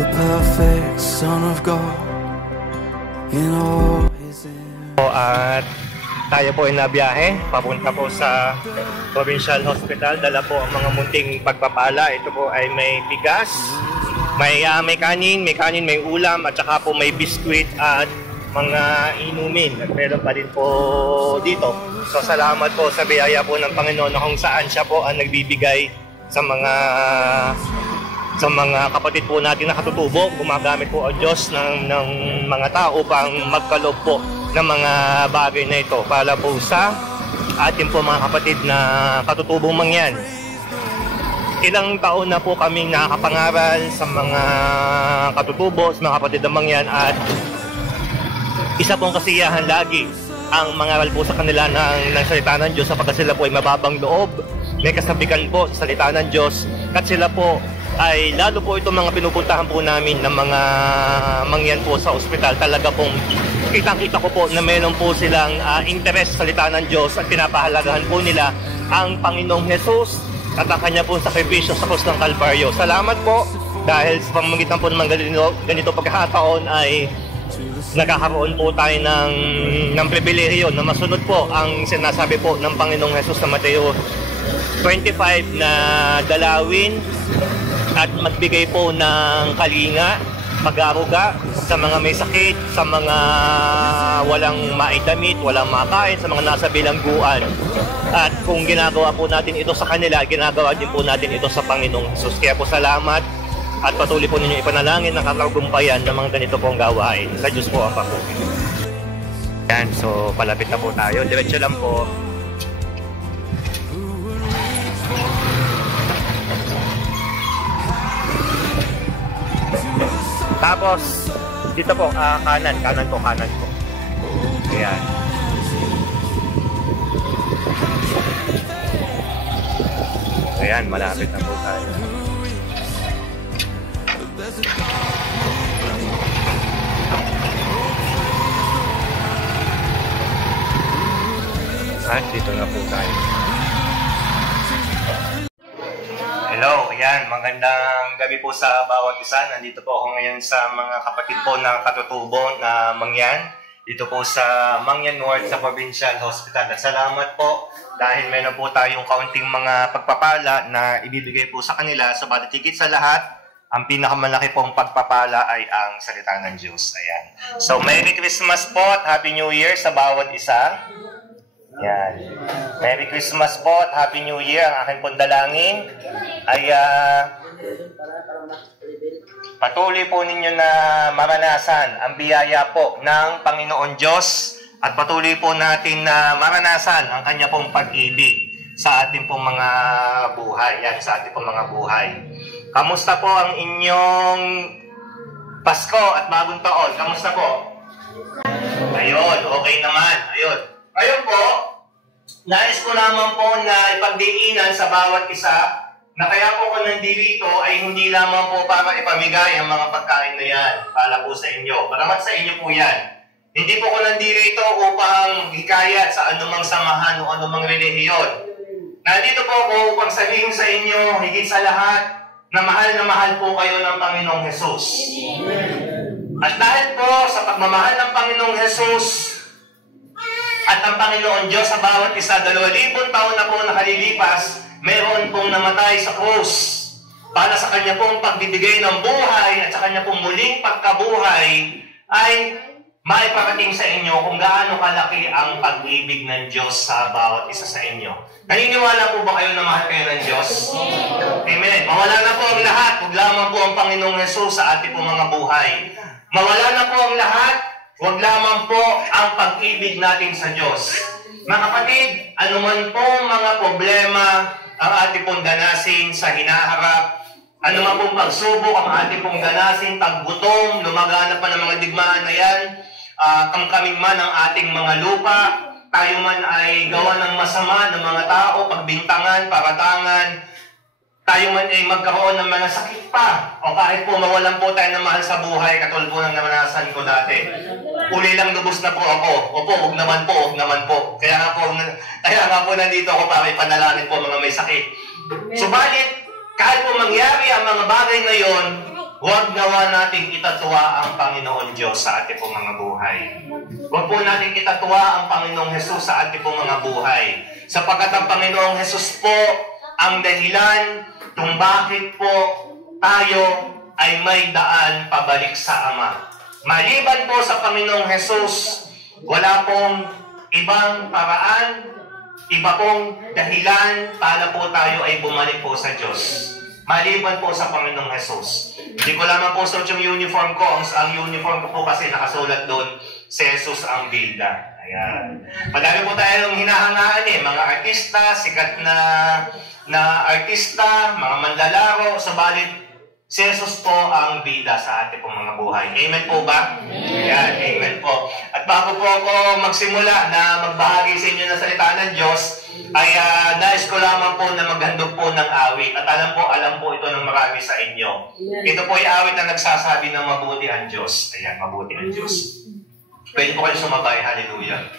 the perfect Son of God in all his At tayo po ay nabiyahe papunta po sa Provincial Hospital. Dala po ang mga munting pagpapala. Ito po ay may bigas, may kanin, may ulam, at saka po may biskwit at mga inumin. At meron pa din po dito. So salamat po sa biyaya po ng Panginoon na kung saan siya po ang nagbibigay sa mga kapatid po natin na katutubo. Gumagamit po ang Diyos ng mga tao upang magkaloob po ng mga bagay na ito para po sa ating po mga kapatid na katutubong mangyan. Ilang taon na po kaming nakakapangaral sa mga katutubo, sa mga kapatid ng mangyan, at isa pong kasiyahan lagi ang mangaral po sa kanila ng salita ng Diyos, sapagkat sila po ay mababang loob, may kasabikan po sa salita ng Diyos, at sila po ay lalo po itong mga pinupuntahan po namin ng mga mangyan po sa ospital. Talaga pong kitang-kita ko po na meron po silang interest sa salita ng Diyos at pinapahalagahan po nila ang Panginoong Jesus at ang kanya pong sakripisyo sa krus ng Kalbaryo. Salamat po dahil sa pamamagitan po ng ganito pagkakataon ay nagkakaroon po tayo ng pribilehiyo na masunod po ang sinasabi po ng Panginoong Jesus sa Mateo 25 na dalawin at magbigay po ng kalinga, pag-aaruga sa mga may sakit, sa mga walang maidamit, walang makain, sa mga nasa bilangguan. At kung ginagawa po natin ito sa kanila, ginagawa din po natin ito sa Panginoong Jesus. Kaya po salamat at patuloy po ninyo ipanalangin ng katagumpayan ng mga ganito pong gawain. Sa Diyos po ang papuri. Yan, so palapit na po tayo. Diretso lang po. Tapos, dito po, kanan po. Ayan. Ayan, malapit na po tayo. At dito na po tayo. Hello, ayan, magandang gabi po sa bawat isa. Nandito po ako ngayon sa mga kapatid po ng katutubo na mangyan. Dito po sa Mangyan North sa Provincial Hospital. At salamat po dahil meron po tayong kaunting mga pagpapala na ibibigay po sa kanila. So, bali tigit sa lahat, ang pinakamalaki pong pagpapala ay ang salita ng Diyos. Ayan. So, Merry Christmas po at Happy New Year sa bawat isa. Yan. Merry Christmas po at Happy New Year. Ang aking pong dalangin ay patuloy po ninyo na maranasan ang biyaya po ng Panginoon Diyos at patuloy po natin na maranasan ang kanya pong pag-ibig sa ating pong mga buhay. Yan, sa ating pong mga buhay. Kamusta po ang inyong Pasko at Bagong Taon? Kamusta po? Ayun, okay naman. Ayun po, nais ko naman po na ipagdiinan sa bawat isa na kaya po ko nandito ay hindi lamang po para ipamigay ang mga pagkain na yan para po sa inyo. Paramat sa inyo po yan. Hindi po ko nandito upang hikayat sa anumang samahan o anumang relihiyon. Nandito po ako upang sabihin sa inyo, higit sa lahat, na mahal po kayo ng Panginoong Jesus. At dahil po sa pagmamahal ng Panginoong Jesus, at ang Panginoon Diyos sa bawat isa, 2,000 taon na po nakalilipas, mayroon pong namatay sa krus para sa kanya pong pagbibigay ng buhay at sa kanya pong muling pagkabuhay ay maiparating sa inyo kung gaano kalaki ang pag-ibig ng Diyos sa bawat isa sa inyo. Naniniwala po ba kayo na mahal kayo ng Diyos? Amen. Mawala na po ang lahat. Huwag lamang po ang Panginoong Jesus sa ating pong mga buhay. Mawala na po ang lahat. Huwag lamang po ang pag-ibig natin sa Diyos. Mga kapatid, anuman po mga problema ang ating pong danasin sa hinaharap, anuman pong pagsubok ang ating pong danasin, paggutom, lumaganap pa ng mga digmaan na yan, kamkaming man ang ating mga lupa, tayo man ay gawa ng masama ng mga tao, pagbintangan, paratangan, tayo man ay magkaroon ng mga sakit pa, o kahit po mawalan po tayo ng mahal sa buhay, katulad po ng naranasan ko dati. Uli lang lubos na po ako. Opo, huwag naman po. Kaya nga po nandito ako para ipanalangin po mga may sakit. Subalit, kahit po mangyari ang mga bagay na yon, Huwag nawa nating itatwa ang Panginoon Diyos sa ating pong mga buhay. Huwag po nating itatwa ang Panginoong Jesus sa ating pong mga buhay. Sapagkat ang Panginoong Jesus po ang dahilan kung bakit po tayo ay may daan pabalik sa Ama. Maliban po sa Panginoong Jesus, wala pong ibang paraan, iba pong dahilan para po tayo ay bumalik po sa Diyos. Maliban po sa Panginoong Jesus. Hindi ko lamang po suot yung uniform ko. Ang uniform ko po kasi nakasulat doon, si Jesus ang bida. Ayan. Madami po tayong hinahangaan mga artista, sikat na artista, mga manlalaro, subalit si Jesus po ang bida sa ating pong mga buhay. Amen po ba? Ayan, amen po. At bago po ako magsimula na magbahagi sa inyo ng salita ng Diyos, ay nais ko lamang po na maghandog po ng awit. At alam po ito ng marami sa inyo. Ito po ay awit na nagsasabi ng mabuti ang Diyos. Ayan, mabuti ang Diyos. Pwede po kayo sumabay. Hallelujah.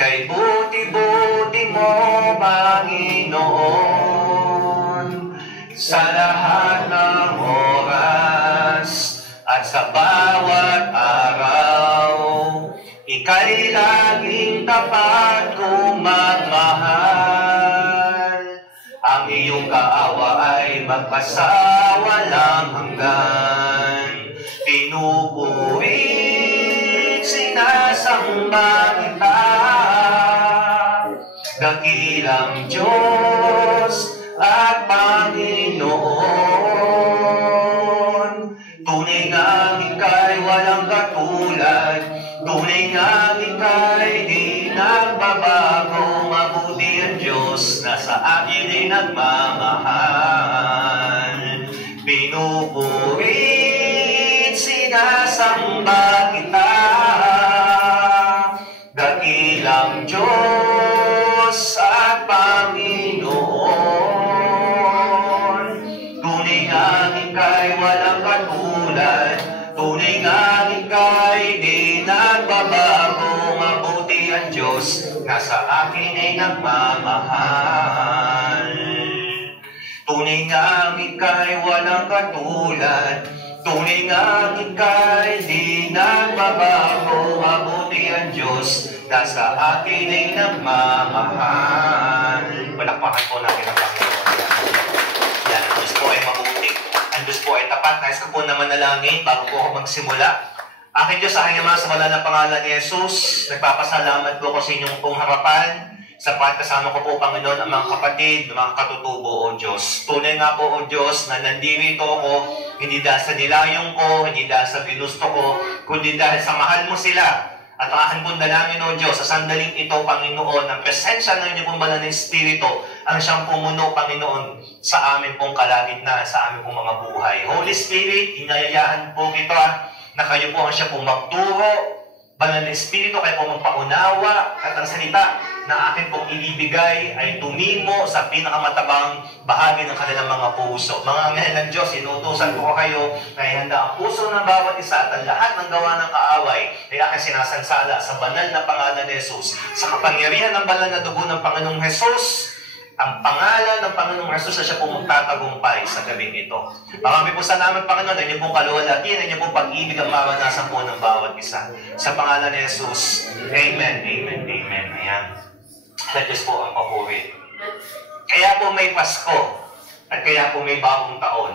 Kay buti-buti mo, Panginoon, sa lahat ng oras at sa bawat araw, ika'y laging tapat kung magmahal. Ang iyong kaawa ay magpasawalang hanggan. Pinupurit, sinasamba kita, dakilang Diyos at Panginoon. Tunay nga ika'y walang katulad, tunay nga ika'y di nagbabago. Mabuti ang Diyos na sa akin ay nagmamahal. Pinupurit, sinasamba kita, dakilang Diyos at Panginoon. Tunay nga ika'y walang katulad, tunay nga ika'y di nagbabago. Mabuti ang Diyos na sa akin ay nagmamahal. Tunay nga ika'y walang katulad, tunay nga ika'y di nagbabago. Mabuti ang Diyos na sa akin ay nagmamahal. Palakpakan po natin ang Panginoon. Yan, ang Diyos po ay mabuti. Ang Diyos po ay tapat. Nais ko po na manalangin bago po ako magsimula. Aking Diyos, aking Ama, sa wala ng pangalan ni Jesus, nagpapasalamat po ko sa inyong pong harapan. Sapat kasama ko po, Panginoon, ang mga kapatid, mga katutubo, O Diyos. Tunay nga po, O Diyos, na nandito ako, hindi dahil sa nilayong ko, hindi dahil sa ginusto ko, kundi dahil sa mahal mo sila. At ang aking pong dalangin, O Diyos, sa sandaling ito, Panginoon, ang presensya ng inyong pong banal na Espiritu, ang siyang pumuno, Panginoon, sa amin pong kalagitnaan, sa amin pong mga buhay. Holy Spirit, inayayahan po kita na kayo po ang siya pong magturo, banal na Espiritu, kayo po magpaunawa, at ang salita na akin pong ibibigay ay tumimo sa pinakamatabang bahagi ng kanilang mga puso. Mga anghel ng Diyos, inuutusan ko kayo na ihanda ang puso ng bawat isa at ang lahat ng gawa ng kaaway ay aking sinasansala sa banal na pangalan ni Jesus. Sa kapangyarihan ng banal na dugo ng Panginoong Jesus, ang pangalan ng Panginoong Jesus na siya po magtatagumpay sa gabing ito. Marami po salamat, Panginoon, na inyong pong kaluwalhatian, na inyong pong pag-ibig ang maranasan po ng bawat isa. Sa pangalan ni Jesus, Amen, Amen, Amen. Ayan. Let us po ang papuri. Kaya po may Pasko at kaya po may bagong taon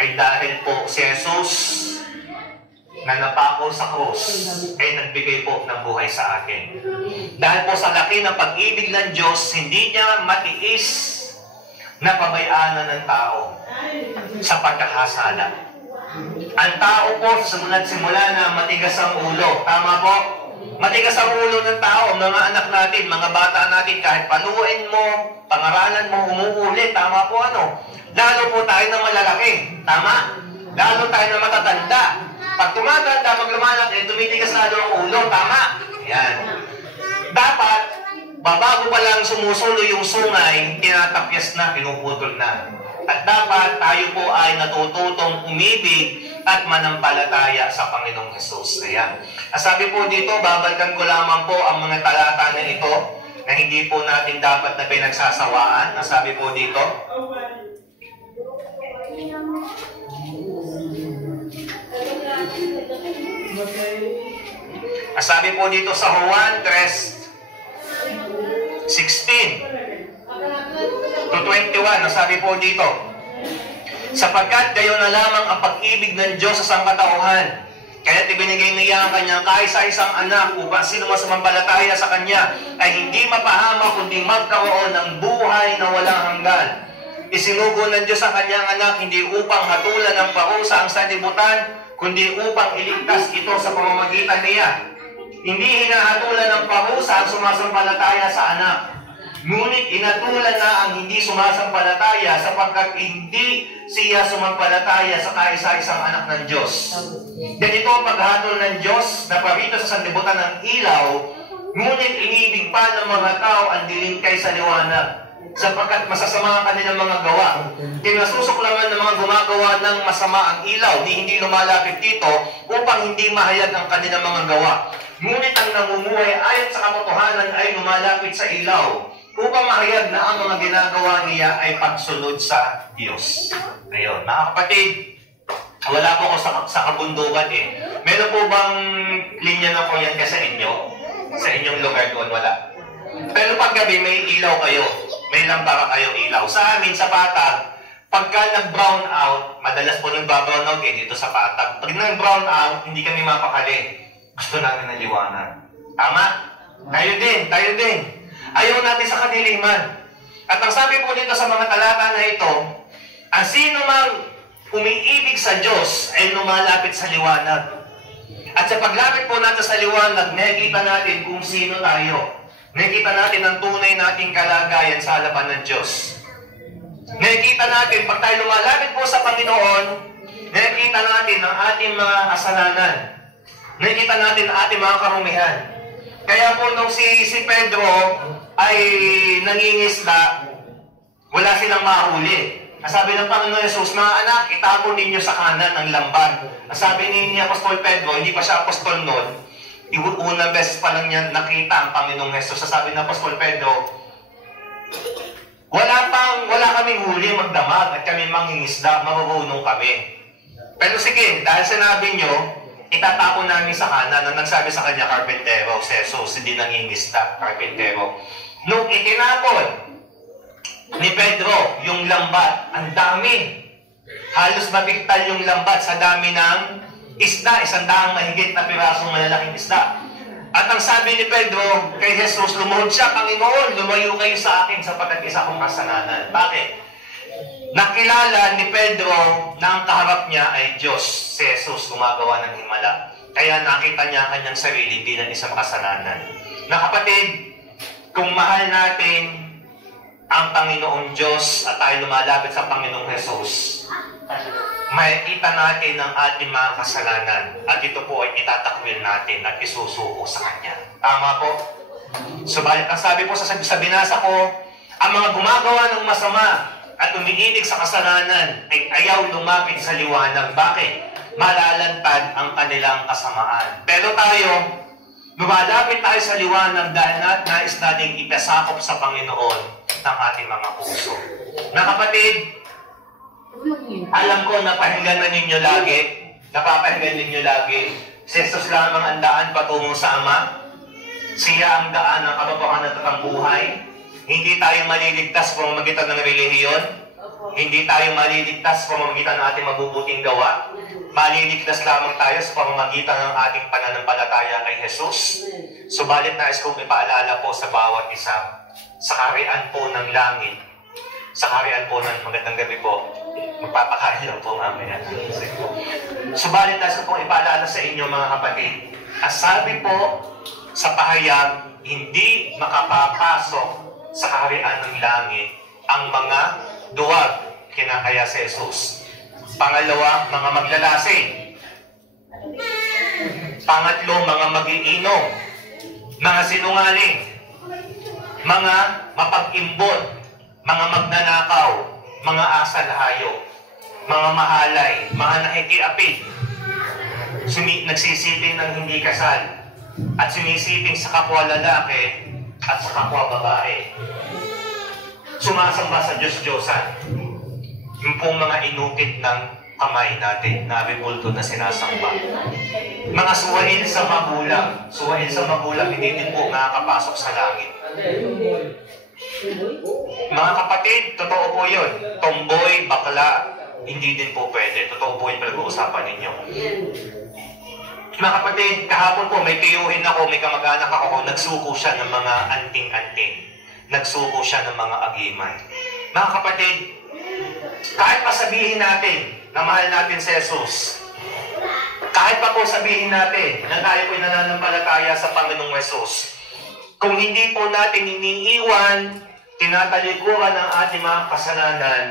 ay dahil po si Jesus na napako sa krus ay nagbigay po ng buhay sa akin. Dahil po sa laki ng pag-ibig ng Diyos, hindi niya matiis na pabayaanan ng tao sa pagkakasala. Ang tao po simula na matigas ang ulo. Tama po? Matigas ang ulo ng tao, mga anak natin, mga bata natin, kahit panuin mo, pangaralan mo, umuulit. Tama po ano? Lalo po tayo na malalaki. Tama? Lalo tayo na matatanda. Pag tumatanda, maglumalang, tumitigas lalo ang ulo. Tama? Yan. Dapat, babago pa lang sumusulo yung sungay, tinatapyas na, pinuputol na. At dapat tayo po ay natututong umibig at manampalataya sa Panginoong Jesus. Ayan. Sabi po dito, babalikan ko lamang po ang mga talata na ito na hindi po natin dapat na pinagsasawaan. Sabi po dito, Sabi po dito sa Juan 3:16 to 21, sabi po dito, sapagkat gayon na lamang ang pag-ibig ng Diyos sa sangkatauhan, kaya't ibinigay niya ang kanyang kaisa-isang anak upang sino man sumampalataya sa kanya ay hindi mapahama kundi magkaroon ng buhay na walang hanggan. Isinugo ng Diyos ang kanyang anak hindi upang hatulan ng parusa ang sanlibutan, kundi upang iligtas ito sa pamamagitan niya. Hindi hinahatulan ng parusa ang sumasampalataya sa anak, ngunit inatulan na ang hindi sumasampalataya sapagkat hindi siya sumampalataya sa kaisa-isang anak ng Diyos. Ganito ang paghatol ng Diyos na parito sa sanlibutan ng ilaw, ngunit inibig pa ng mga tao ang dilim kaysa liwanag, sapagkat masasama ang kanilang mga gawa. Kinasusuklaman ng mga gumagawa ng masama ang ilaw, hindi lumalapit dito upang hindi mahayag ang kanilang mga gawa. Ngunit ang namumuhay ayon sa katotohanan ay lumalapit sa ilaw, upang mahayag na ang mga ginagawa niya ay pagsunod sa Diyos. Ayun, mga kapatid, wala po ako sa kabundukan eh. Meron po bang linya ng kuryente sa inyo? Sa inyong lugar doon, wala. Pero pag gabi, may ilaw kayo. May lampara kayo ilaw. Sa amin, sa Patag, pagka nag-brown out, madalas po nag-brown out dito sa Patag. Pag nag-brown out, hindi kami mapakali. Gusto namin ng liwanag. Tama? Tayo din. Ayaw natin sa kadiliman. At ang sabi po dito sa mga talata na ito, ang sino mang umiibig sa Diyos ay lumalapit sa liwanag. At sa paglapit po natin sa liwanag, nakikita natin kung sino tayo. Nakikita natin ang tunay nating kalagayan sa harapan ng Diyos. Nakikita natin, pag tayo lumalapit po sa Panginoon, nakikita natin ang ating mga kasalanan. Nakikita natin ang ating mga karumihan. Kaya po nung si Pedro ay nangingisda, wala silang mahuli. Sabi ng Panginoon Jesus, mga anak, itago ninyo sa kanan ng lambat. Sabi ni Apostol Pedro, hindi pa siya apostol noon, unang beses pa lang niya nakita ang Panginoong Jesus. Sabi ng Apostol Pedro, wala kaming huli magdamag at kami mangingisda, marurunong kami. Pero sige, dahil sinabi nyo, itatapon namin sa kanan. Nang nagsabi sa kanya, karpentero, si Jesus, hindi nangingisda, karpentero. Nung itinapon ni Pedro yung lambat, ang dami. Halos mabigtal yung lambat sa dami ng isda, 100 mahigit na pirasong malalaking isda. At ang sabi ni Pedro kay Jesus, lumuhod siya, Panginoon, lumayo kayo sa akin sapagkat isa akong kasalanan. Bakit? Nakilala ni Pedro na ang kaharap niya ay Diyos, si Jesus, gumagawa ng himala. Kaya nakita niya ang kanyang sarili bilang isang kasalanan. Na kapatid, kung mahal natin ang Panginoong Diyos at tayo lumalapit sa Panginoong Jesus, makikita natin ang ating mga kasalanan at ito po ay itatakwil natin at isusuko sa Kanya. Tama po? Subalit, ang sabi po sa binasa ko, ang mga gumagawa ng masama at umiinig sa kasalanan ay ayaw lumapit sa liwanag. Bakit? Malalantad ang kanilang kasamaan. Pero tayo, lumalapit tayo sa liwanag dahil nais nating ipasakop sa Panginoon ng ating mga puso. Na kapatid, alam ko napahinggan na ninyo lagi, napapahinggan ninyo lagi, si Jesus lamang ang daan patungo sa Ama. Siya ang daan ng katotohanan at ang buhay. Hindi tayo maliligtas sa pamamagitan ng relihiyon. Hindi tayo maliligtas sa pamamagitan ng ating mabubuting gawa. Maliligtas lamang tayo sa pamamagitan ng ating pananampalataya kay Jesus. Subalit nais kong ipaalala po sa bawat isa, sa kaharian po ng langit, sa kaharian po ng magandang gabi po, magpapakain lang po mamaya. Subalit nais kong ipaalala sa inyo mga kapatid, sabi po sa pahayag, hindi makapapasok sa kaharian ng langit ang mga duwag, kinakaya si Jesus. Pangalawa, mga maglalasing. Pangatlo, mga mag-iinom, mga sinungaling, mga mapag-imbot, mga magnanakaw, mga asal-hayo, mga mahalay, mga nakikiapid, nagsisiping ng hindi kasal, at sumisiping sa kapwa lalaki at sa kapwa babae. Sumasamba sa Diyos-Diyosan. Yung pong mga inukit ng kamay natin na rebulto na sinasamba. Mga suwain sa magulang. Suwain sa magulang, hindi din po makakapasok sa langit. Mga kapatid, totoo po yun. Tomboy, bakla, hindi din po pwede. Totoo po yung pag-uusapan ninyo. Mga kapatid, kahapon po may tiyuhin ako, may kamag-anak ako, nagsuko siya ng mga anting-anting. Nagsuko siya ng mga agimay. Mga kapatid, kahit pa sabihin natin na mahal natin si Jesus, kahit pa po sabihin natin na tayo po'y nananampalataya sa Panginoong Jesus, kung hindi po natin iniiwan, tinatalikuran ang ating mga kasalanan,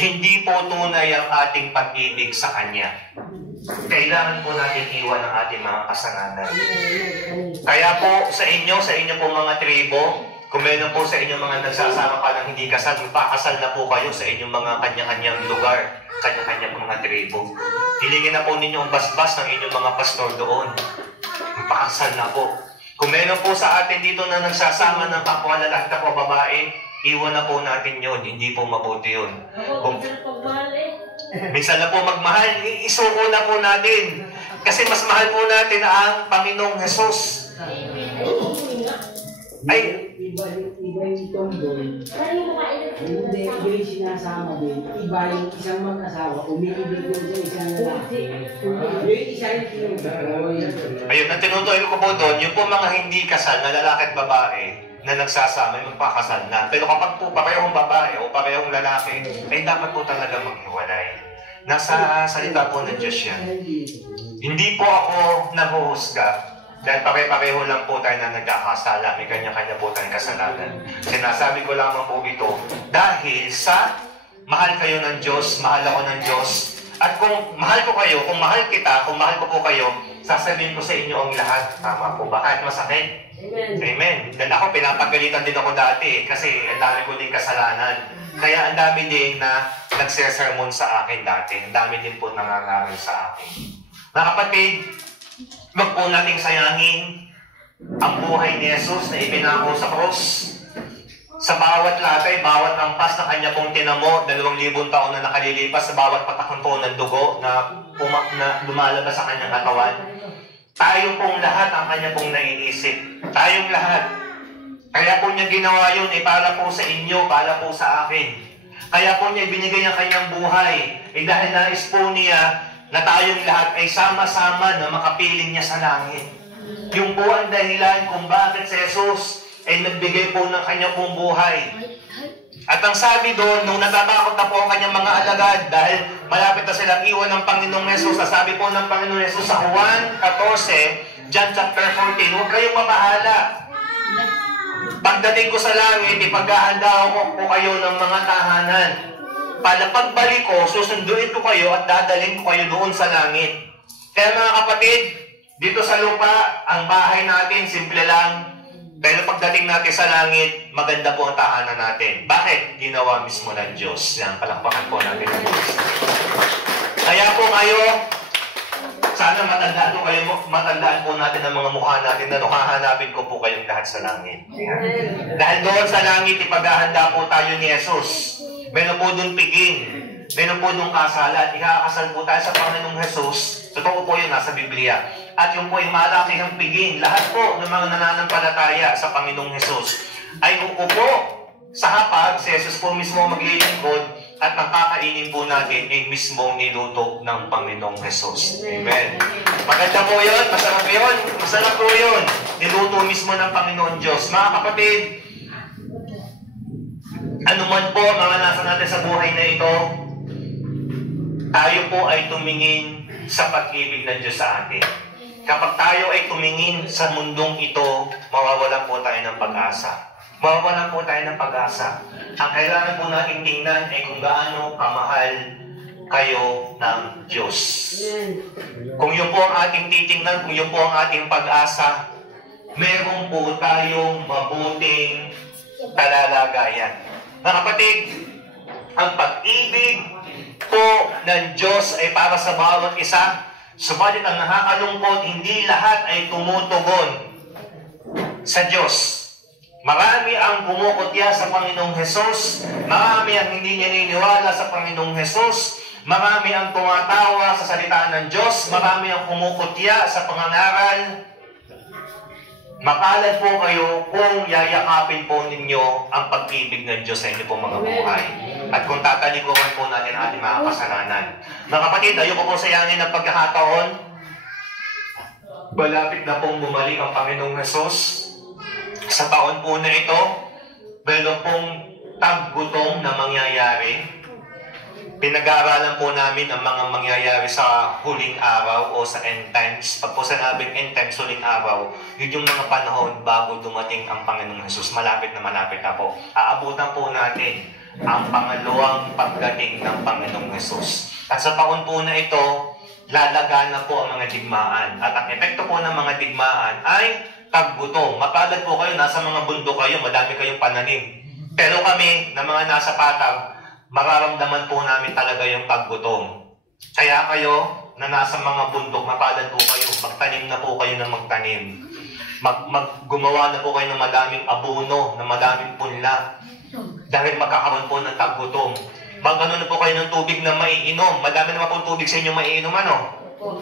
hindi po tunay ang ating pag-ibig sa Kanya. Kailangan po natin iwan ang ating mga kasalanan. Kaya po sa inyo po mga tribo, kung meron po sa inyo mga nagsasama pa ng hindi kasal, magpakasal na po kayo sa inyong mga kanya-kanyang lugar, kanya-kanyang mga tribo. Hilingin na po ninyo ang basbas ng inyong mga pastor doon. Magpakasal na po. Kung meron po sa atin dito na nagsasama ng kapwa lalaki at kapwa babae, iwan na po natin yun. Hindi po mabuti yun. Minsan na po magmahal, isuko na po natin. Kasi mas mahal po natin ang Panginoong Jesus. Ay, iba yung tomboy. Hindi yung sinasama din. Iba yung isang mag-asawa, umiibig doon sa isang lalaki. Yung isa yung tinutuloy. Ayun, ang tinutuloy ko po doon, yung po mga hindi kasal na lalaki at babae na nagsasama, yung magpakasal na. Pero kapag po parehong babae o parehong lalaki, ay dapat po talaga maghiwalay. Nasa salita po ng Diyos yan. Hindi po ako naghuhusga. Dahil pare-pareho lang po tayo na nagkakasala. May kanya-kanya po tayong kasalanan. Sinasabi ko lamang po ito dahil sa mahal kayo ng Diyos, mahal ako ng Diyos. At kung mahal ko kayo, kung mahal kita, kung mahal ko po kayo, sasabihin ko sa inyo ang lahat. Tama po ba? Kahit masakit. Amen. Amen. Dahil ako, pinapagalitan din ako dati kasi ang dami ko din kasalanan. Kaya ang dami din na nagsesermon sa akin dati. Ang dami din po nangangaral sa akin. Mga kapatid, wag po nating sayangin ang buhay ni Jesus na ipinako sa cross. Sa bawat latay, bawat ampas na kanya pong tinamo, 2,000 taon na nakalilipas, sa bawat patakon po ng dugo na lumalabas sa kanyang katawan, tayo pong lahat ang kanya pong naiisip. Tayong lahat. Kaya po niya ginawa yun, para po sa inyo, para po sa akin. Kaya po niya binigay ang kanyang buhay. Dahil nais po niya na tayong lahat ay sama-sama na makapiling niya sa langit. Yung po ang dahilan kung bakit si Jesus ay nagbigay po ng kanyang pong buhay. At ang sabi doon, nung natatakot na po ang kanyang mga alagad dahil malapit na silang iwan ng Panginoong Jesus, sabi po ng Panginoong Jesus sa Juan 14, John chapter 14, huwag kayong mabahala. Pagdating ko sa langit, ipaghahanda ko po kayo ng mga tahanan. Para pagbalik ko, susunduin ko kayo at dadalhin ko kayo doon sa langit. Kaya mga kapatid, dito sa lupa, ang bahay natin, simple lang. Pero pagdating natin sa langit, maganda po ang tahanan natin. Bakit? Ginawa mismo ng Diyos. Yan, palakpakan po natin ng Diyos. Kaya po kayo, sana matandaan po natin ang mga mukha natin na hahanapin ko po kayong lahat sa langit. Yan. Dahil doon sa langit, ipaghahanda po tayo ni Jesus. Meron po doon piging. Meron po doon kasalan. Ikakasal po tayo sa Panginoong Jesus. Totoo po yun, nasa Biblia. At yung po yung malakihang piging. Lahat po ng mga nananampalataya sa Panginoong Jesus ay uupo sa hapag. Si Jesus po mismo maglilingkod at ang kakainin po natin ay mismong niluto ng Panginoong Jesus. Amen. Maganda po yun. Masarap yun. Masarap po yun. Niluto mismo ng Panginoon Diyos. Mga kapatid, ano man po mga nasa natin sa buhay na ito, tayo po ay tumingin sa pag-ibig ng Diyos sa atin. Kapag tayo ay tumingin sa mundong ito, mawawalan po tayo ng pag-asa. Mawawalan po tayo ng pag-asa. Ang kailangan po natin tingnan ay kung gaano kamahal kayo ng Diyos. Kung yun po ang ating titingnan, kung yun po ang ating pag-asa, meron po tayong mabuting talalagayan. Mga kapatid, ang pag-ibig po ng Diyos ay para sa bawat isa. Subalit ang nakakalungkot, hindi lahat ay tumutugon sa Diyos. Marami ang kumukutya sa Panginoong Hesus. Marami ang hindi naniniwala sa Panginoong Hesus. Marami ang tumatawa sa salita ng Diyos. Marami ang kumukutya sa pangangaral. Mapalad po kayo kung yayakapin po ninyo ang pag-ibig ng Diyos sa inyo po mga buhay. At kung tatalikuran po natin ang ating mga kasalanan. Mga kapatid, ayoko po sayangin ang pagkakataon. Malapit na pong bumalik ang Panginoong Hesus. Sa taon po na ito, meron pong taggutom na mangyayari. Pinag-aaralan po namin ang mga mangyayari sa huling araw o sa end times. Pag po sinabing end times, huling araw, yun yung mga panahon bago dumating ang Panginoong Hesus. Malapit na po. Aabutan po natin ang pangalawang pagdating ng Panginoong Hesus. At sa taon po na ito, lalagaan na po ang mga digmaan. At ang epekto po ng mga digmaan ay taggutom. Mapalad po kayo, nasa mga bundok kayo, madami kayong pananim. Pero kami, na mga nasa patag, mararamdaman po namin talaga yung taggutom. Kaya kayo, na nasa mga bundok, mapalad po kayo, magtanim na po kayo ng magtanim. Gumawa na po kayo ng madaming abono, ng madaming punla. Dahil magkakaroon po ng taggutom. Magano na po kayo ng tubig na maiinom. Madami naman po tubig sa inyo maiinom, ano?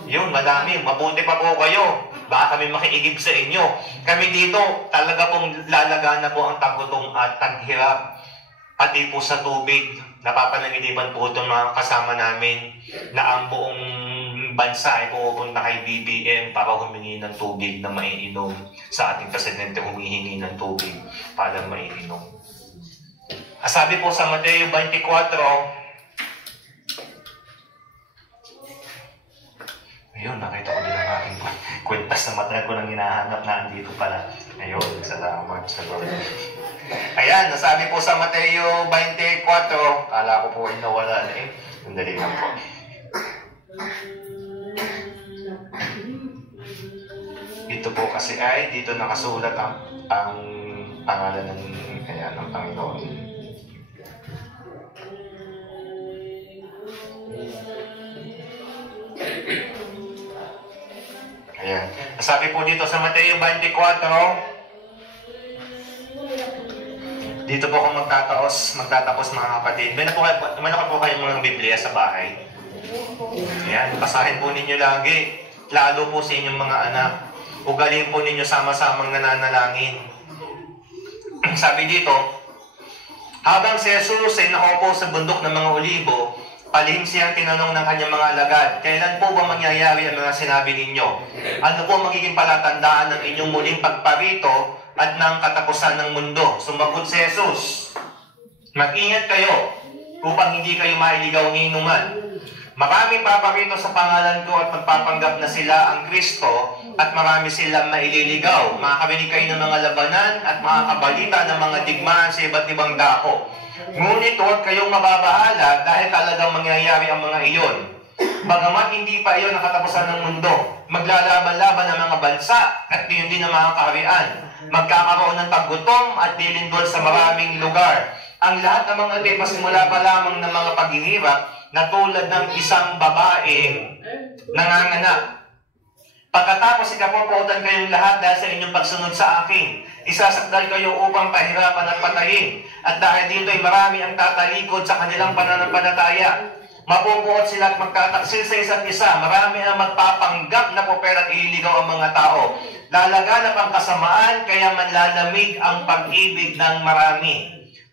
Yun, madami. Mabuti pa po kayo. Baka kami makiigib sa inyo. Kami dito, talaga pong lalagaan na po ang taggutom at taghirap. Pati po sa tubig, napapanaginipan po itong mga kasama namin na ang buong bansa ay pupunta kay BBM para humingi ng tubig na maiinom. Sa ating presidente humihingi ng tubig para maiinom. Sabi po sa Mateo 24, ayun, nakita ko din ang aking kwintas na mata ko nang hinahanap na andito pala. Ayun, salamat sa Lord. Ayan, nasabi po sa Mateo 24, kala ko po ay nawala na eh. Sandali lang po. Ito po kasi ay dito nakasulat ang pangalan ng Panginoon. Ayan. Sabi po dito sa Mateo 24, dito po ako magtatapos mga kapatid. Meron po kayong mga Biblia sa bahay. Ayan, basahin po ninyo lagi. Lalo po sa inyong mga anak. Ugaliin po ninyo sama-samang nananalangin. Sabi dito, habang si Jesus ay nakaupo sa bundok ng mga olibo, palihim siyang tinanong ng kanyang mga alagad, kailan po ba mangyayari ang mga sinabi ninyo? Ano po magiging palatandaan ng inyong muling pagparito at ng katapusan ng mundo? Sumagot si Jesus, mag-ingat kayo upang hindi kayo mailigaw ni inuman. Maraming paparito sa pangalan ko at magpapanggap na sila ang Kristo at marami silang maililigaw. Makakarinig kayo ng mga labanan at makakabalita ng mga digmaan sa iba't ibang dako. Ngunit huwag kayong mababahala dahil talagang mangyayari ang mga iyon. Bagamat hindi pa iyon ang katapusan ng mundo, maglalaban-laban ang mga bansa at yun din ang mga kaharian. Magkakaroon ng taggutom at dilindol sa maraming lugar. Ang lahat ng mga ito pasimula pa lamang ng mga paghihirap na tulad ng isang babaeng nanganganak. Pagkatapos ikapopotan kayong lahat dahil sa inyong pagsunod sa akin. Isasakdal kayo upang pahirapan at patayin. At dahil dito ay marami ang tatalikod sa kanilang pananampalataya. Mapupuot sila at magtataksil sa isa't isa. Marami ang magpapanggap na popera at ililigaw ang mga tao. Lalaganap ang kasamaan, kaya manlalamig ang pag-ibig ng marami.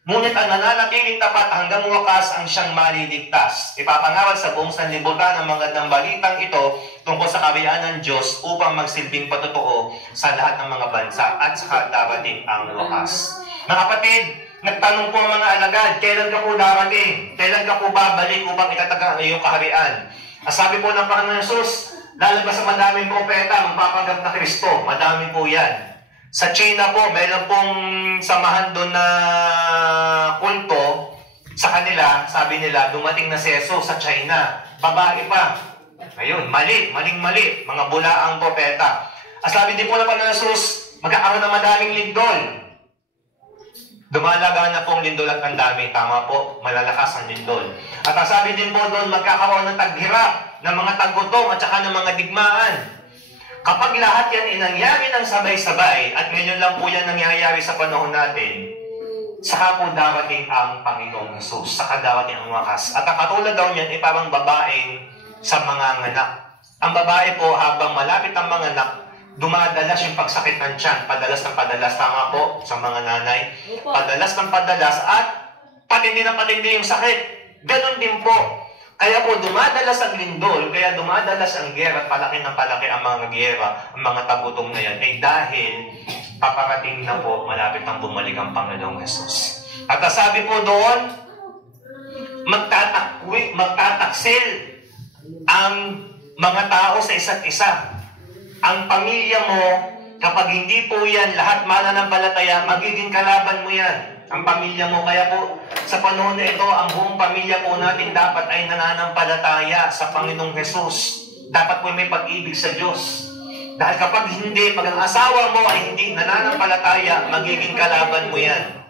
Ngunit ang nananatiling tapat hanggang wakas ang siyang maliligtas. Ipapangaral sa buong sanlibutan ang magandang balitang ito tungkol sa kaharian ng Diyos upang magsilbing patotoo sa lahat ng mga bansa at sa darating ang wakas. Mga kapatid, nagtanong po ang mga alagad, kailan ka po darating? Kailan ka po babalik upang itatag ang iyong kaharian? Sabi po ng Panginoon Jesus, lalabas sa madaming propeta, magpapanggap na Kristo. Madami po yan. Sa China po, mayroon pong samahan doon na kulto. Sa kanila, sabi nila, dumating na si Jesus sa China. Babae pa. Ayun, maling mali. Mga bulaang propeta. Sabi din po ng Panginoon Jesus, magkakaroon ng madaming lindol. Dumalaga na pong lindol at ang dami. Tama po, malalakas ang lindol. At sabi din po doon, magkakaroon ng taghirap, ng mga taggutom at saka ng mga digmaan. Kapag lahat yan ay nangyari ng sabay-sabay, at ngayon lang po yan nangyayari sa panahon natin, saka po darating ang Panginoong Jesus, saka darating ang wakas. At ang katulad daw niyan ay parang babaeng sa mga nganak. Ang babae po, habang malapit ang mga anak, dumadalas yung pagsakit ng tiyan, padalas ng padalas, tama po sa mga nanay, padalas ng padalas, at patindi na patindi yung sakit. Ganon din po. Kaya po dumadalas ang lindol, kaya dumadalas ang gera, palaki ng palaki ang mga gera, ang mga tagutom na yan, ay dahil paparating na po, malapit ang bumalik ang Panginoong Jesus. At sabi po doon, magtataksil ang mga tao sa isa't isa. Ang pamilya mo, kapag hindi po yan lahat mananampalataya, magiging kalaban mo yan. Ang pamilya mo, kaya po sa panahon na ito, ang buong pamilya po natin dapat ay nananampalataya sa Panginoong Jesus. Dapat po may pag-ibig sa Diyos. Dahil kapag hindi, pag ang asawa mo ay hindi nananampalataya, magiging kalaban mo yan.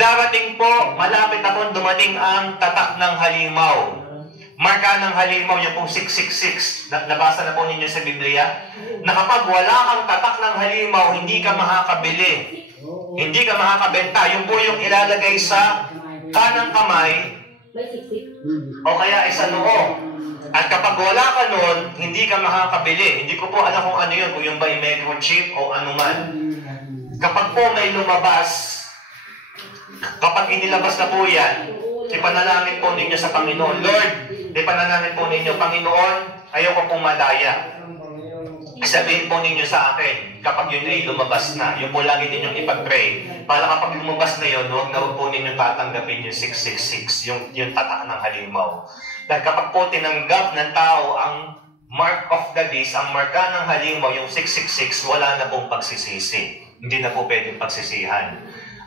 Darating po, malapit na po dumating ang tatak ng halimaw. Marka ng halimaw, yung pong 666, nabasa na po ninyo sa Biblia, na kapag wala kang tatak ng halimaw, hindi ka makakabili. Hindi ka makakabenta. Yung po yung ilalagay sa kanang kamay o kaya isa noo. At kapag wala ka nun, hindi ka makakabili. Hindi ko po alam kung ano yun, kung yung ba yung microchip o ano man. Kapag po may lumabas, kapag inilabas na po yan, ipanalangin po ninyo sa Panginoon. Lord, ipanalangin po ninyo, Panginoon, ayoko pong madaya. Sabihin po ninyo sa akin, kapag yun ay lumabas na, yun po lagi ninyong ipag-pray. Para kapag lumabas na yun, huwag po ninyong tatanggapin yung 666, yung tatak ng halimaw. Dahil kapag po tinanggap ng tao ang mark of the beast, ang marka ng halimaw, yung 666, wala na pong pagsisisi. Hindi na po pwedeng pagsisihan.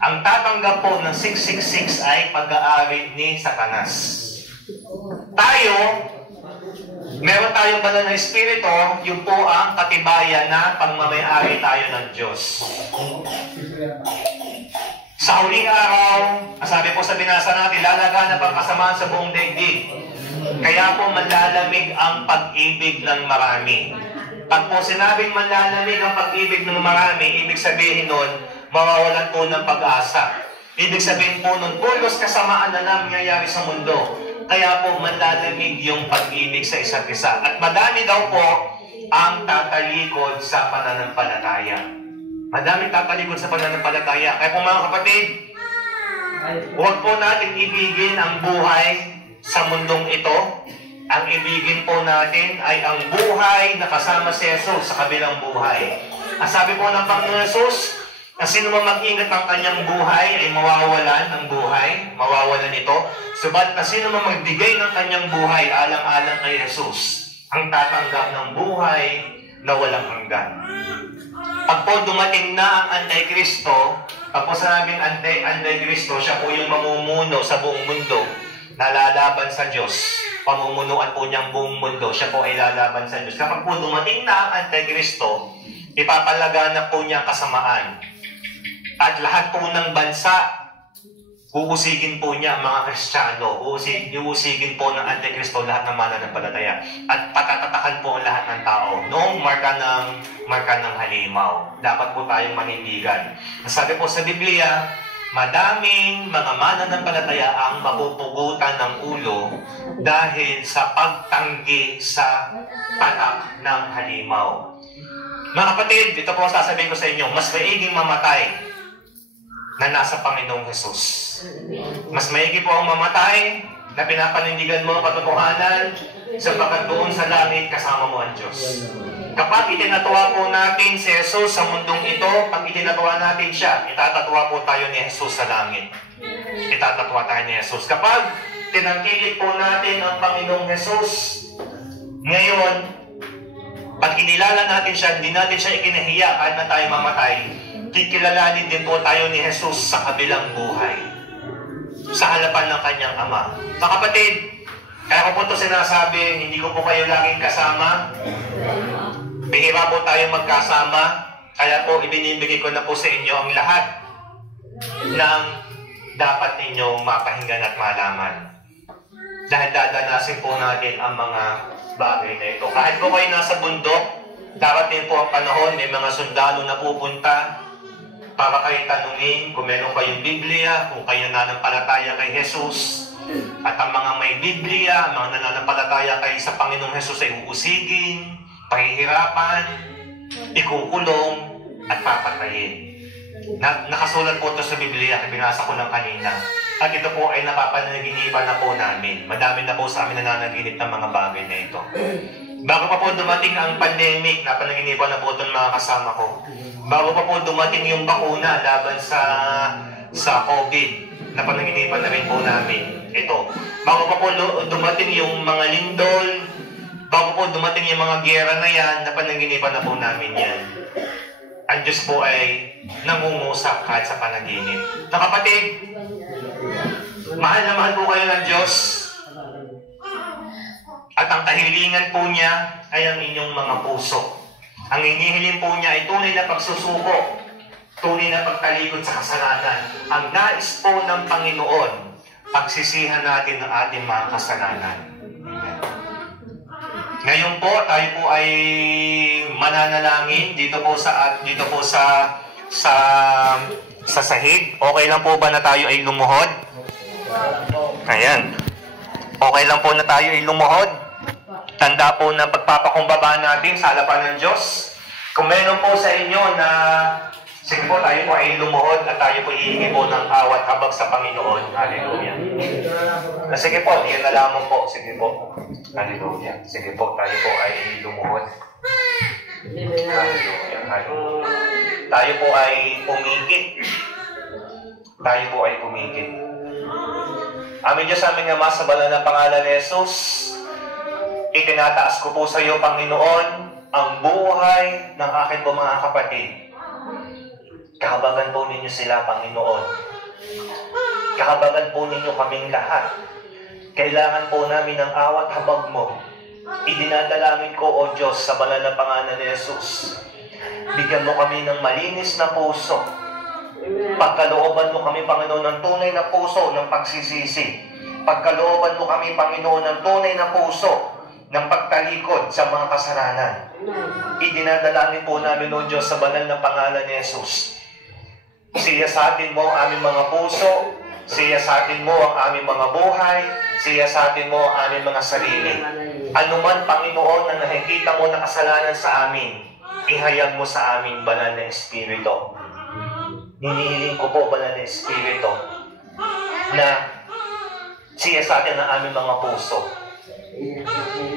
Ang tatanggap po ng 666 ay pag-aari ni Satanas. Tayo, meron tayong banal na espiritu, yun po ang katibayan na pagmamayari tayo ng Diyos. Sa huling araw, sabi po sa binasa natin, lalaganap ang kasamaan sa buong daigdig. Kaya po malalamig ang pag-ibig ng marami. Pag po sinabing malalamig ang pag-ibig ng marami, ibig sabihin nun, mawawalan po ng pag-asa. Ibig sabihin po nun, pulos kasamaan na nangyayari sa mundo. Kaya po malalamig yung pag-ibig sa isa't isa. At madami daw po ang tatalikod sa pananampalataya. Madami tatalikod sa pananampalataya. Kaya po mga kapatid, huwag po natin ibigin ang buhay sa mundong ito. Ang ibigin po natin ay ang buhay na kasama si Jesus sa kabilang buhay. Ang sabi po ng Panginoon Jesus, na sino man mag-ingat ng kanyang buhay ay mawawalan ng buhay, mawawalan ito. Subalit na sino man magbigay ng kanyang buhay alang-alang kay Jesus, ang tatanggap ng buhay na walang hanggan. Pag po dumating na ang Antikristo, pag po sinabing Antikristo, siya po yung mamumuno sa buong mundo na lalaban sa Diyos. Pamumunuan po niyang buong mundo, siya po ay lalaban sa Diyos. Kapag po dumating na ang Antikristo, ipapalaganap po niya kasamaan. At lahat po ng bansa, uusigin po niya ang mga Kristiyano, uusigin po ng Antikristo lahat ng mananampalataya. At patatatakan po ang lahat ng tao. Noong marka ng halimaw, dapat po tayong manindigan. Sabi po sa Biblia, madaming mga mananampalataya ang mapupugutan ng ulo dahil sa pagtanggi sa tatak ng halimaw. Mga kapatid, ito po ang sasabihin ko sa inyo, mas maiging mamatay na nasa Panginoong Jesus. Mas maigi po ang mamatay na pinapanindigan mo ang katotohanan sapagkat doon sa langit kasama mo ang Diyos. Kapag itinatawa po natin si Jesus sa mundong ito, pag itinatawa natin siya, itatatwa po tayo ni Jesus sa langit. Itatatwa tayo ni Jesus. Kapag tinangkilik po natin ang Panginoong Jesus, ngayon, pag kinilala natin siya, hindi natin siya ikinahiya kahit na tayo mamatay, kikilalanin din po tayo ni Jesus sa kabilang buhay, sa harapan ng kanyang Ama. Mga kapatid, kaya ko po ito sinasabi, hindi ko po kayo laging kasama. Bihira po tayo magkasama, kaya po ibinibigay ko na po sa inyo ang lahat ng dapat ninyo mapahinggan at malaman. Dahil dadanasin po natin ang mga bagay na ito. Kahit po kayo nasa bundok, darating po ang panahon, may mga sundalo na pupunta, para kayo tanungin kung meron kayong Biblia, kung kayo nananampalataya kay Jesus. At ang mga may Biblia, mga nananampalataya kay sa Panginoong Jesus ay uusigin, pahihirapan, ikukulong, at papatayin. Nakasulat po ito sa Biblia, binasa ko lang kanina. At ito po ay napapanaginipan na po namin. Madami na po sa amin nananaginip ng mga bagay na ito. Bago pa po dumating ang pandemic, napanaginipan na po ito ng mga kasama ko. Bago pa po dumating yung bakuna laban sa COVID, napanaginipan na rin po namin ito. Bago pa po dumating yung mga lindol, bago po dumating yung mga giyera na yan, napanaginipan na po namin yan. Ang Diyos po ay nangungusap kahit sa panaginip. Na kapatid, mahal na mahal po kayo ng Diyos. At ang kahilingan po niya ay ang inyong mga puso. Ang hinihiling po niya ay tunay na pagsusuko, tunay na pagtalikod sa kasalanan. Ang nais po ng Panginoon, pagsisihan natin ang ating mga kasalanan. Ngayon po, tayo po ay mananalangin dito po sa sahig. Okay lang po ba na tayo ay lumuhod? Ayan. Okay lang po na tayo ay lumuhod. Tanda po na pagpapakumbaba natin sa harapan ng Diyos. Kung meron po sa inyo na sige po, tayo po ay lumuhod at tayo po hihingi po ng awat habag sa Panginoon. Hallelujah. Sige po, yan na lamang po. Sige po. Hallelujah. Sige po, tayo po ay lumuhod. Hallelujah. Hallelujah. Tayo po ay pumikit. Tayo po ay pumikit. Aming Diyos, aming Ama, sa banal na pangalan ni Jesus, itinataas ko po sa iyo, Panginoon, ang buhay ng akin po mga kapatid. Kahabagan po ninyo sila, Panginoon. Kahabagan po ninyo kaming lahat. Kailangan po namin ng awat habag mo. Idinadalangin ko, O Diyos, sa banal na pangalan ni Jesus. Bigyan mo kami ng malinis na puso. Pagkalooban mo kami, Panginoon, ng tunay na puso ng pagsisisi. Pagkalooban mo kami, Panginoon, ng tunay na puso ng pagtalikod sa mga kasalanan. Idinadalangin po namin, O Diyos, sa banal na pangalan ni Jesus. Siya sa atin mo ang aming mga puso, siya sa atin mo ang aming mga buhay, siya sa atin mo ang aming mga sarili. Ano man, Panginoon, na nakikita mo na kasalanan sa amin, ihayag mo sa aming banal na Espiritu. Hinihiling ko po, banal na Espiritu, na siya sa atin ang aming mga puso.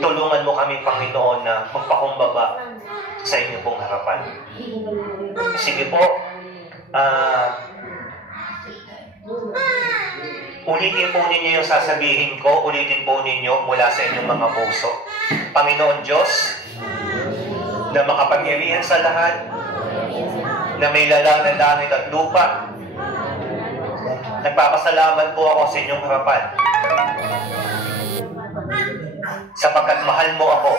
Tulungan mo kami, Panginoon, na magpakumbaba sa inyo pong harapan. Sige po, ulitin po ninyo yung sasabihin ko, ulitin po ninyo mula sa inyong mga puso. Panginoon Diyos, na makapangyarihan sa lahat, na may lalang ng langit at lupa, nagpapasalamat po ako sa inyong harapan. Sapagkat mahal mo ako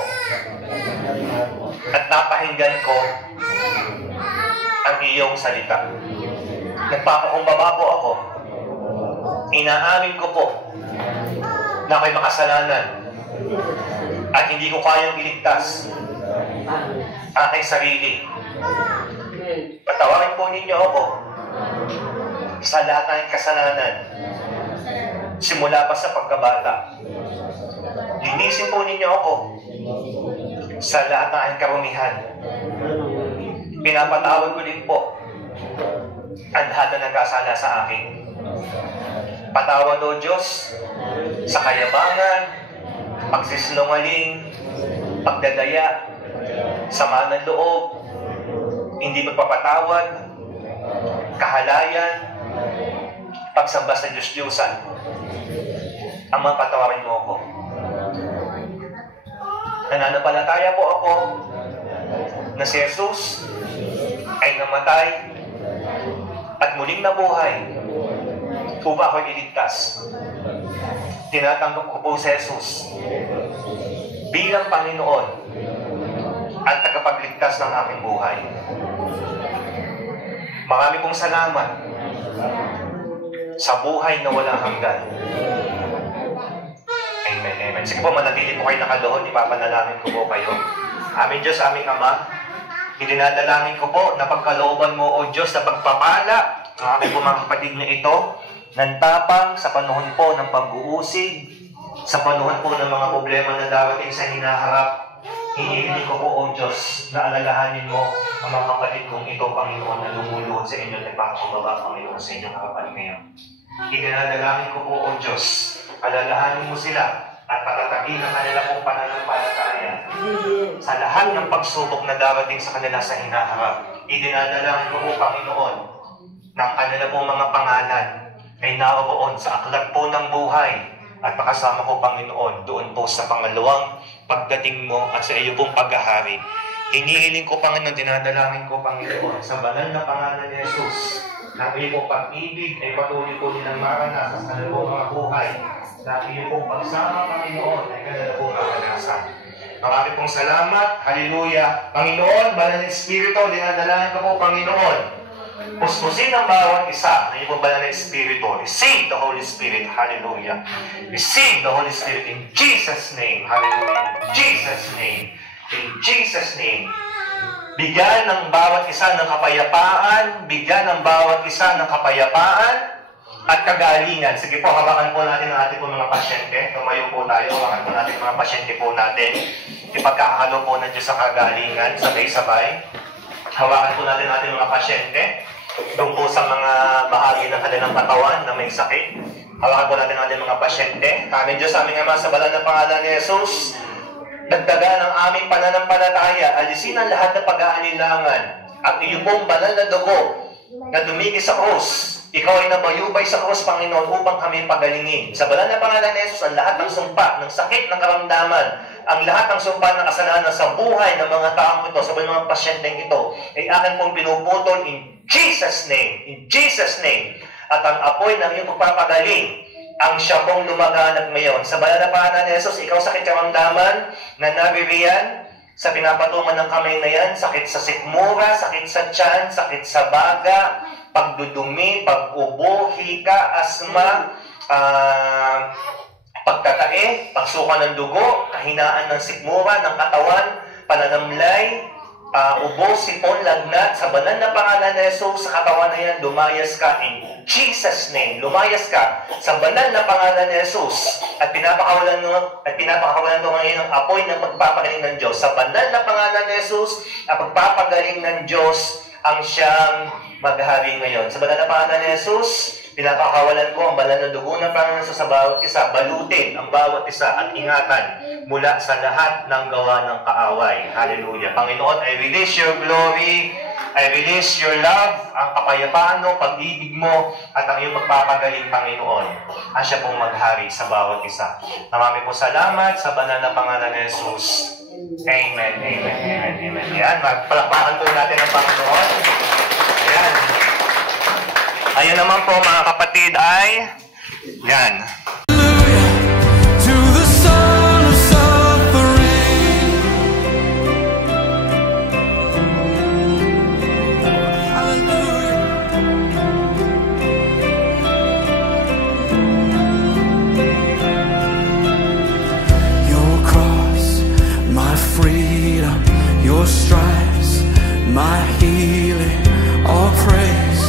at napahinggan ko ang iyong salita. Nagpapakumbaba po ako. Inaamin ko po na ako'y makasalanan at hindi ko kayang iligtas aking sarili. Patawarin po ninyo ako sa lahat ng kasalanan simula pa sa pagkabata. Linisin po ninyo ako sa lahat ng aking karumihan. Pinapatawad ko din po ang lahat na nagkasala sa akin. Patawad, O Diyos, sa kayabangan, pagsisinungaling, pagdadaya, sama ng loob, hindi magpapatawad, kahalayan, pagsamba sa Diyos-Diyosan. Ang mga patawarin mo ako. Nananampalataya po ako na si Jesus ay namatay at muling nabuhay upang ako'y iligtas. Tinatanggap ko po si Jesus bilang Panginoon at tagapagligtas ng aking buhay. Marami pong salamat sa buhay na walang hanggan. Amen, amen. Sige po, manatili po kayo nakadoon. Ipapanalangin ko po kayo. Aming Diyos, aming Ama, Idinadalangin ko po na pagkalooban mo, O Diyos, na pagpapala ang aming po mga kapatid na ito, ng tapang sa panahon po ng pag-uusig, sa panahon po ng mga problema na darating sa hinaharap. Hinihiling ko po, O Diyos, na alalahanin mo ang mga kapatid kong ito, Panginoon, na lumuluhod sa inyo at nagpapakababa, Panginoon, sa inyong harapan ngayon. Idinadalangin ko po, O Diyos, alalahanin mo sila at patatagin ang kanila pong pananampalataya sa lahat ng pagsubok na darating sa kanila sa hinaharap. Idinadalangin ko po, Panginoon, na ang kanila pong mga pangalan ay naroon sa aklat po ng buhay at makasama ko, Panginoon, doon po sa pangalawang pagdating mo at sa iyo pong paghahari. Hinihiling ko, Panginoon, dinadalangin ko, Panginoon, sa banal na pangalan ni Jesus, na iyo pong pag-ibig ay patuloy po nilang maranasan sa kanilang mga buhay, na iyo pong pagsama, Panginoon, ay kanilang pong maranasan. Marami pong salamat. Hallelujah. Panginoon, banal na Espiritu, dinadalangin ko po, Panginoon, puspusin ang bawat isa na iyong banal na Espiritu. Receive the Holy Spirit. Hallelujah. Receive the Holy Spirit in Jesus' name. Hallelujah. In Jesus' name. In Jesus' name. Bigyan ng bawat isa ng kapayapaan. Bigyan ng bawat isa ng kapayapaan at kagalingan. Sige po, hawakan po natin ang ating po mga pasyente. Tumayo po tayo. Hawakan po natin mga pasyente po natin. Ipagkakalo po ng Diyos sa kagalingan. Sabay-sabay. Hawakan po natin ating mga pasyente doon po sa mga bahagi ng kanilang katawan na may sakit. Hawakan po natin ating mga pasyente. Amin Diyos, aming Ama, sa banal na pangalan ni Jesus, dagdagan ang aming pananampalataya, alisin ang lahat ng pag-aalilangan at iyong pong banal na dugo na dumigi sa krus. Ikaw ay nabayubay sa krus, Panginoon, upang kami pagalingin. Sa banal na pangalan ni Jesus, ang lahat ng sumpa, ng sakit, ng karamdaman, ang lahat ng sumpa ng kasalanan sa buhay ng mga taong ito, sa mga pasyenteng ito, ay akin pong pinuputol in Jesus' name. In Jesus' name. At ang apoy ng iyong pagpapagaling, ang siya pong lumaganap ngayon. Sa banal na pangalan ni Jesus, ikaw sakit karamdaman na naririyan, sa pinapatungan ng kamay na yan, sakit sa sikmura, sakit sa tiyan, sakit sa baga, pagdudumi, pag-ubo, hika, asma, pagtatae, pagsuka ng dugo, kahinaan ng sikmura, ng katawan, pananamlay, ubo, sipon, lagnat, sa banal na pangalan ni Jesus, sa katawan na yan, lumayas ka in Jesus' name. Lumayas ka sa banal na pangalan ni Jesus at pinapakawalan mo ngayon ang apoy ng pagpapagaling ng Diyos. Sa banal na pangalan ni Jesus, ang pagpapagaling ng Diyos ang siyang maghari ngayon. Sa banal na pangalan ni Jesus, pinapakawalan ko ang banal na dugo ng Panginoon sa bawat isa. Balutin ang bawat isa at ingatan mula sa lahat ng gawa ng kaaway. Hallelujah. Panginoon, I release your glory. I release your love, ang kapayapaan mo, pag-ibig mo, at ang iyong magpapagaling, Panginoon. Ang siya pong maghari sa bawat isa. Marami po salamat sa banal na pangalan ni Jesus. Amen, amen, amen, amen. Yan, magpalakpakan po natin ang Panginoon. Ayan. Ayun naman po mga kapatid ay, yan. to the son of suffering. Hallelujah. Your cross, my freedom, your stripes, my healing, all praise.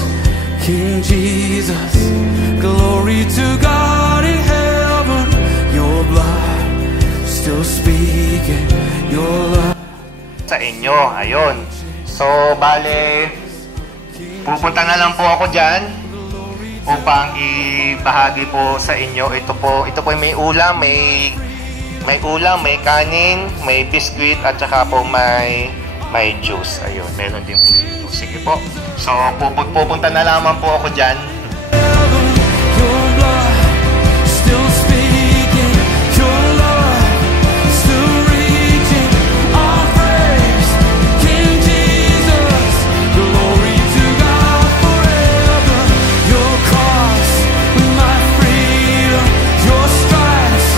King Jesus, glory to God in heaven. Your blood still speaking, your love. Sa inyo, ayun. So, bale, pupunta na lang po ako dyan upang ibahagi po sa inyo. Ito po may ulam, may ulam, may kanin, may biscuit, at saka po may juice. Ayun, meron din po. Sige po. So, pupunta na lamang po ako dyan. Your blood still speaking, your love still reaching, all praise, King Jesus, glory to God forever. Your cross, my freedom, your stripes,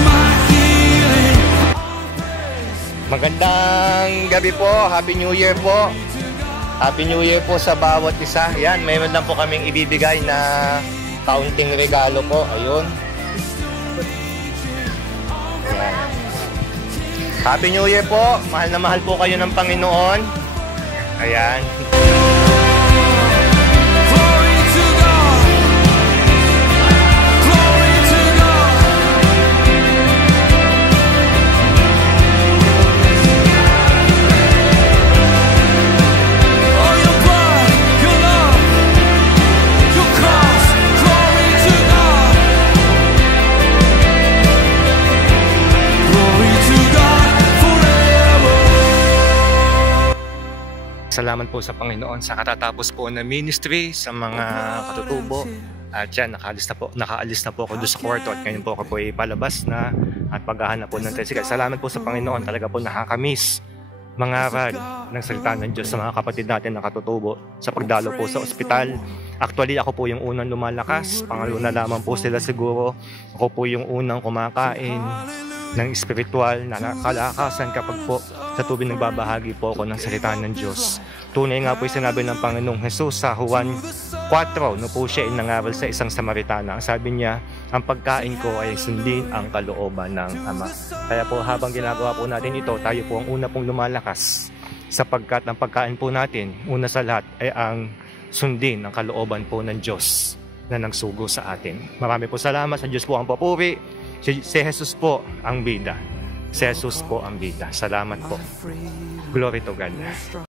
my healing, all praise. Magandang gabi po. Happy New Year po. Happy New Year po sa bawat isa. Yan, mayroon lang po kaming ibibigay na kaunting regalo po. Ayun. Yan. Happy New Year po. Mahal na mahal po kayo ng Panginoon. Ayan. Glory to God. Glory to God. Oh, your blood, your love, your cross. Glory to God. Glory to God forever. Salamat po sa Panginoon sa katatapos po na ministry sa mga katutubo. At yan, nakaalis na po ako doon sa kwarto at ngayon po ako po ipalabas na at paghahanap po ng tricycle. Salamat po sa Panginoon, talaga po nakakamiss mangaral ng salita ng Diyos sa mga kapatid natin na katutubo sa pagdalo po sa ospital. Actually, ako po yung unang lumalakas, pangalo na lamang po sila siguro. Ako po yung unang kumakain ng espiritual na kalakasan kapag po sa tubig nagbabahagi po ako ng salita ng Diyos. Tunay nga po yung sinabi ng Panginoong Jesus sa Juan 4, no po siya nangaral sa isang Samaritana. Ang sabi niya, ang pagkain ko ay sundin ang kalooban ng Ama. Kaya po habang ginagawa po natin ito, tayo po ang una pong lumalakas sapagkat ang pagkain po natin, una sa lahat ay ang sundin ang kalooban po ng Diyos na nagsugo sa atin. Marami po salamat. Sa Diyos po ang papuri. Si Jesus po ang bida. Si Jesus po ang bida. Salamat po. Glory to God.